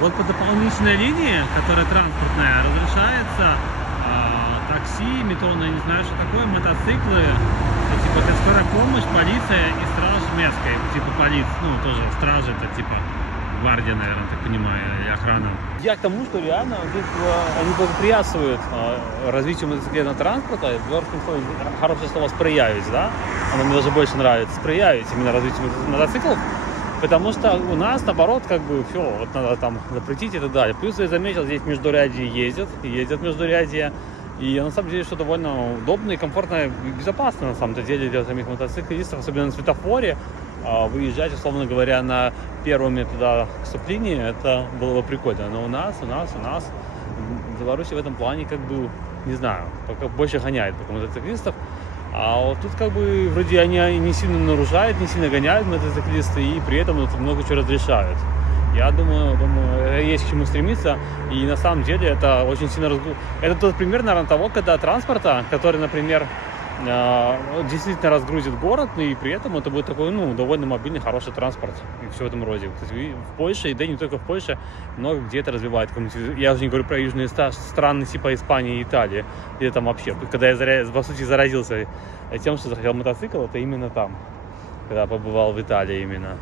Вот по дополнительной линии, которая транспортная, разрешается такси, метро, ну я не знаю, что такое, мотоциклы, типа это скорая помощь, полиция и страж местской, типа полиция, ну тоже стражи, это типа гвардия, наверное, так понимаю, или охрана. Я к тому, что реально здесь они благоприятствуют развитию мотоциклетного транспорта. Хорошее слово «сприяют», да? Оно мне даже больше нравится. «Сприяют» именно развитию мотоциклов. Потому что у нас, наоборот, как бы все, вот надо там запретить и так далее. Плюс я заметил, здесь междурядье ездят междурядье. И на самом деле, что довольно удобно и комфортно и безопасно, на самом-то деле, для самих мотоциклистов, особенно на светофоре. Выезжать, условно говоря, на первом туда вступлении, это было бы прикольно. Но у нас в Беларуси в этом плане, как бы, не знаю, пока больше гоняет пока мотоциклистов. А вот тут как бы вроде они не сильно нарушают, не сильно гоняют мотоциклисты и при этом много чего разрешают. Я думаю, есть к чему стремиться, и на самом деле это очень сильно Это тот пример, наверное, того, когда транспорта, который, например, действительно разгрузит город, и при этом это будет такой, ну, довольно мобильный, хороший транспорт и все в этом роде. Кстати, в Польше, и да и не только в Польше, много где это развивает. Я уже не говорю про южные страны типа Испании и Италии, где там вообще, когда я, по сути, заразился тем, что захотел мотоцикл, это именно там, когда побывал в Италии именно.